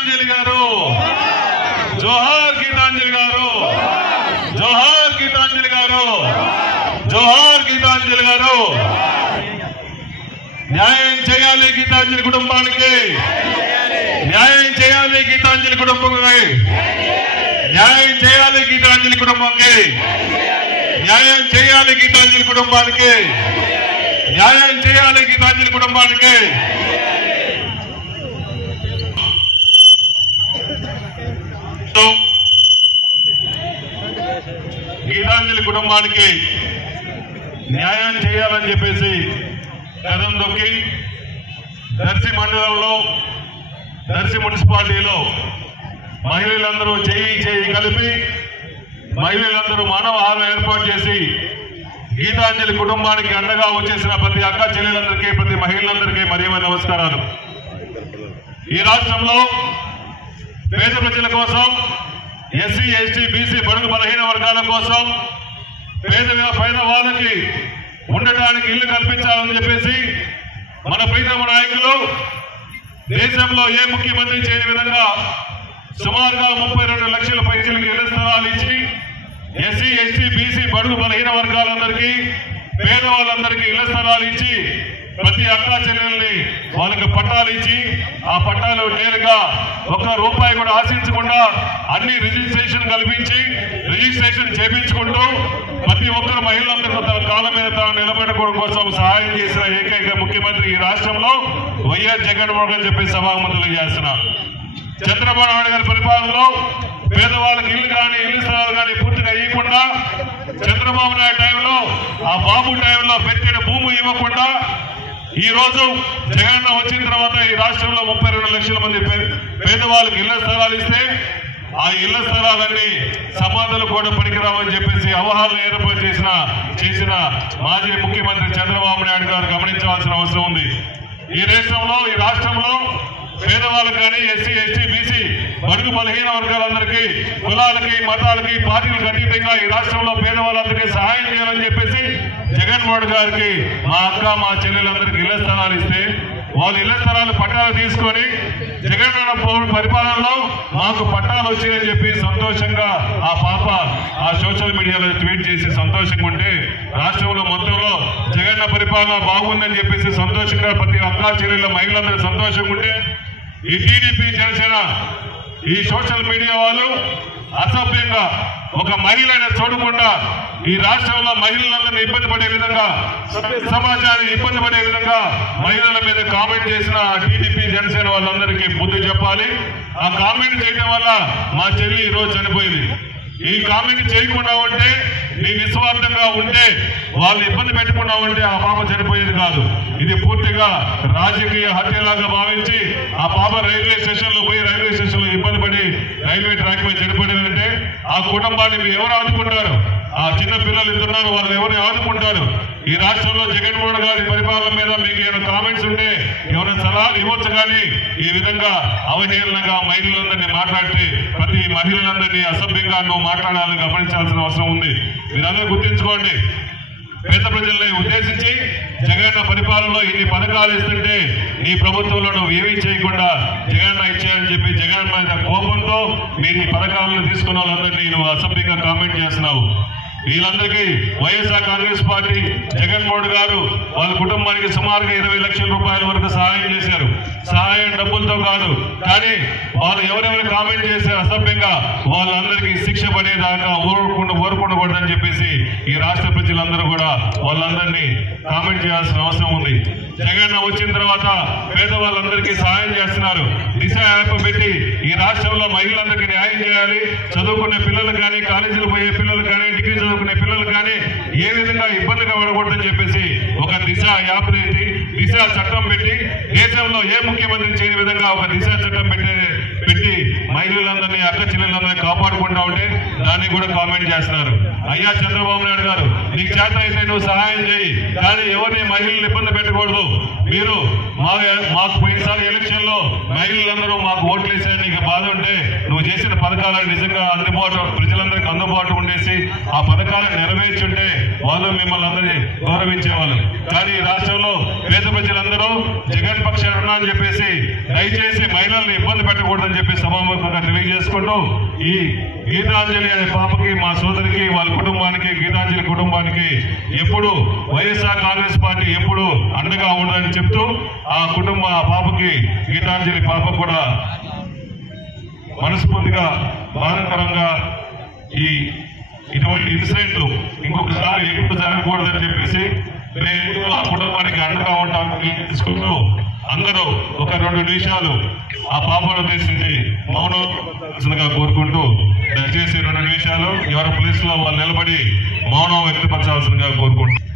గీతాంజలి గారు, జోహార్ గీతాంజలి గారు, జోహార్ గీతాంజలి గారు, జోహార్ గీతాంజలి గారు. న్యాయం చేయాలి గీతాంజలి కుటుంబానికి, న్యాయం చేయాలి గీతాంజలి కుటుంబానికి, న్యాయం చేయాలి గీతాంజలి కుటుంబానికి, న్యాయం చేయాలి గీతాంజలి కుటుంబానికి, న్యాయం చేయాలి గీతాంజలి కుటుంబానికి. గీతాంజలి కుటుంబానికి న్యాయం చేయాలని చెప్పేసి కదం దొక్కి దర్శి మండలంలో, దర్శి మున్సిపాలిటీలో మహిళలందరూ చేయి కలిపి మహిళలందరూ మానవహారం ఏర్పాటు చేసి గీతాంజలి కుటుంబానికి అండగా వచ్చేసిన ప్రతి అక్క చెల్లెలందరికీ, ప్రతి మహిళలందరికీ మరీ నమస్కారాలు. ఈ రాష్ట్రంలో పేద ప్రజల కోసం, ఎస్సీ ఎస్టీ బీసీ బడుగు బలహీన వర్గాల కోసం, పేద వాళ్ళకి ఉండటానికి ఇల్లు కల్పించాలని చెప్పేసి మన ప్రీతమ నాయకులు దేశంలో ఏ ముఖ్యమంత్రి చేయని విధంగా సుమారుగా 32 లక్షల పైసలకి ఇళ్ల స్థలాలు ఇచ్చి ఎస్సీ ఎస్టీ బీసీ బడుగు బలహీన వర్గాలందరికీ, పేదవాళ్ళందరికీ ఇళ్ల స్థలాలు ఇచ్చి ప్రతి అక్కా చెల్లెల్ని వాళ్ళకి పట్టాలు ఇచ్చి ఆ పట్టాలు నేరుగా ₹1 కూడా ఆశించకుండా అన్ని రిజిస్ట్రేషన్ కల్పించి రిజిస్ట్రేషన్ చేయించుకుంటూ ప్రతి ఒక్కరు మహిళలందరూ తన కాళ్ళ మీద తాను నిలబెట్టుకోవడం కోసం సహాయం చేసిన ఏకైక ముఖ్యమంత్రి ఈ రాష్ట్రంలో వైఎస్ జగన్మోహన్ అని చెప్పి సభాముఖంగా చేస్తున్నారు. చంద్రబాబు నాయుడు గారి పరిపాలనలో పేదవాళ్ళకి ఇల్లు కానీ ఇల్లు స్థలాలు కానీ పూర్తిగా ఇవ్వకుండా, చంద్రబాబు నాయుడు టైంలో ఆ బాబు టైంలో పెట్టిన భూమి ఇవ్వకుండా, ఈ రోజు జగన్ వచ్చిన తర్వాత ఈ రాష్ట్రంలో 32 లక్షల మంది పేదవాళ్ళకి ఇళ్ల స్థలాలు ఇస్తే ఆ ఇళ్ల స్థలాలన్నీ సమాధులు కూడా పనికిరావని చెప్పేసి అవగాహన ఏర్పాటు చేసిన మాజీ ముఖ్యమంత్రి చంద్రబాబు నాయుడు గారు గమనించవలసిన అవసరం ఉంది. ఈ రాష్ట్రంలో పేదవాళ్ళకు కానీ ఎస్సీ ఎస్టీ బీసీ బడుగు బలహీన వర్గాలందరికీ, కులాలకి మతాలకి పార్టీలకు అతీతంగా ఈ రాష్ట్రంలో పేదవాళ్ళందరికీ సహాయం చేయాలని చెప్పేసి జగన్మోహన్ గారికి మా అక్క మా చెల్లెలందరికీ ఇళ్ల స్థలాలు ఇస్తే వాళ్ళు ఇళ్ల స్థలాలు పట్టాలు తీసుకొని జగన్ పరిపాలనలో మాకు పట్టాలు వచ్చాయని చెప్పి సంతోషంగా ఆ పాప ఆ సోషల్ మీడియాలో ట్వీట్ చేసి సంతోషంగా ఉంటే, రాష్ట్రంలో మొత్తంలో జగన్ పరిపాలన బాగుందని చెప్పేసి సంతోషంగా ప్రతి అక్కా చెల్లెళ్ళ మహిళలందరూ సంతోషంగా ఉంటే, ఈ టీడీపీ జనసేన ఈ సోషల్ మీడియా వాళ్ళు అసభ్యంగా ఒక మహిళను చూడకుండా ఈ రాష్ట్రంలో మహిళలందరినీ ఇబ్బంది పడే విధంగా, సమాజాన్ని ఇబ్బంది పడే విధంగా మహిళల మీద కామెంట్ చేసిన టీడీపీ జనసేన వాళ్ళందరికీ బుద్ధి చెప్పాలి. ఆ కామెంట్ చేయడం వల్ల మా చెల్లి ఈ రోజు చనిపోయింది. ఈ కామెంట్ చేయకుండా ఉంటే, నీ నిస్వార్థంగా ఉంటే, వాళ్ళు ఇబ్బంది పెట్టకుండా ఉంటే ఆ పాప చనిపోయేది కాదు. ఇది పూర్తిగా రాజకీయ హత్యలాగా భావించి ఆ పాప రైల్వే స్టేషన్ లో పోయి రైల్వే స్టేషన్ లో ఇబ్బంది పడి రైల్వే ట్రాక్ మీద చనిపోయిందంటే ఆ కుటుంబాన్ని మీరు ఎవరు ఆదుకుంటారు? ఆ చిన్న పిల్లలు ఇస్తున్నారు, వాళ్ళు ఎవరిని ఆదుకుంటారు? ఈ రాష్ట్రంలో జగన్మోహన్ గారి పరిపాలన మీద మీకు ఏమైనా కామెంట్స్ ఉంటే ఎవరైనా సలహాలు ఇవ్వచ్చు, కానీ ఈ విధంగా అవహేళనగా మహిళలందరినీ మాట్లాడితే ప్రతి మహిళలందరినీ అసభ్యంగా నువ్వు మాట్లాడాలని గమనించాల్సిన అవసరం ఉంది. మీరందరూ గుర్తించుకోండి. పేద ప్రజల్ని ఉద్దేశించి జగన్ పరిపాలనలో ఇన్ని పథకాలు ఇస్తుంటే నీ ప్రభుత్వంలో నువ్వు ఏమీ చేయకుండా జగన్ ఇచ్చాయని చెప్పి జగన్ మీద కోపంతో మీరు ఈ పథకాలను తీసుకున్న వాళ్ళందరినీ నువ్వు అసభ్యంగా కామెంట్ చేస్తున్నావు. వీళ్ళందరికీ వైఎస్ఆర్ కాంగ్రెస్ పార్టీ జగన్మోహన్ గారు వాళ్ళ కుటుంబానికి సుమారుగా 20 లక్షల రూపాయల వరకు సహాయం చేశారు. సహాయం డబ్బులతో కాదు, కానీ వాళ్ళు ఎవరెవరు కామెంట్ చేశారు అసభ్యంగా వాళ్ళందరికీ శిక్ష పడేదాకా ఊరుకుండకూడదని చెప్పేసి ఈ రాష్ట్ర ప్రజలందరూ కూడా వాళ్ళందరినీ కామెంట్ చేయాల్సిన అవసరం ఉంది. జగన్ వచ్చిన తర్వాత పేదవాళ్ళందరికీ సహాయం చేస్తున్నారు. దిశ యాప్ పెట్టి ఈ రాష్ట్రంలో మహిళలందరికీ న్యాయం చేయాలి. చదువుకునే పిల్లలు కానీ, కాలేజీలు పోయే పిల్లలు కానీ, డిగ్రీ చదువుకునే పిల్లలు కానీ ఏ విధంగా ఇబ్బందిగా పడకూడదని చెప్పేసి ఒక దిశ యాప్ పెట్టి, దిశ చట్టం పెట్టి, దేశంలో ఏ ముఖ్యమంత్రి చేయని విధంగా ఒక దిశ చట్టం పెట్టి మహిళలందరినీ అక్క చెల్లెలందరినీ కాపాడుకుంటా ఉంటే దాన్ని కూడా కామెంట్ చేస్తున్నారు. అయ్యా చంద్రబాబు నాయుడు గారు, నీకు చేత అయితే నువ్వు సహాయం చేయి, కానీ ఎవరిని మహిళలు ఇబ్బంది పెట్టకూడదు. మీరు మాకు పోయినసారి ఎలక్షన్ లో మహిళలందరూ మాకు ఓట్లు వేసే నీకు బాధ ఉంటే నువ్వు చేసిన పథకాలను నిజంగా ప్రజలందరికీ అందుబాటు ఉండేసి ఆ పథకాలను నెరవేర్చుంటే వాళ్ళు మిమ్మల్ని అందరినీ గౌరవించేవాళ్ళు. కానీ ఈ రాష్ట్రంలో పేద ప్రజలందరూ జగన్ పక్షాన ఉన్నా అని చెప్పేసి దయచేసి మహిళల్ని ఇబ్బంది పెట్టకూడదని ఉండదని చెప్పి సభాముఖంగా తెలియజేసుకుంటూ ఈ గీతాంజలి అనే పాపకి, మా సోదరికి, వాళ్ళ కుటుంబానికి, గీతాంజలి కుటుంబానికి ఎప్పుడు వైఎస్ఆర్ కాంగ్రెస్ పార్టీ ఎప్పుడు అండగా ఉండదని చెప్తూ ఆ పాపకి, గీతాంజలి పాపకు కూడా మనస్ఫూర్తిగా బాధాకరంగా ఇటువంటి ఇన్సిడెంట్లు ఇంకొకసారి ఎప్పుడు జరగకూడదని చెప్పేసి మేము ఆ కుటుంబానికి అండగా ఉంటామని తీసుకుంటూ అందరూ ఒక 2 నిమిషాలు ఆ పాపను ఉద్దేశించి మౌనంగా కోరుకుంటూ దయచేసి 2 నిమిషాలు ఎవరి ప్లేస్ లో వాళ్ళు నిలబడి మౌనం వ్యక్తపరచాల్సిందిగా కోరుకుంటున్నాం.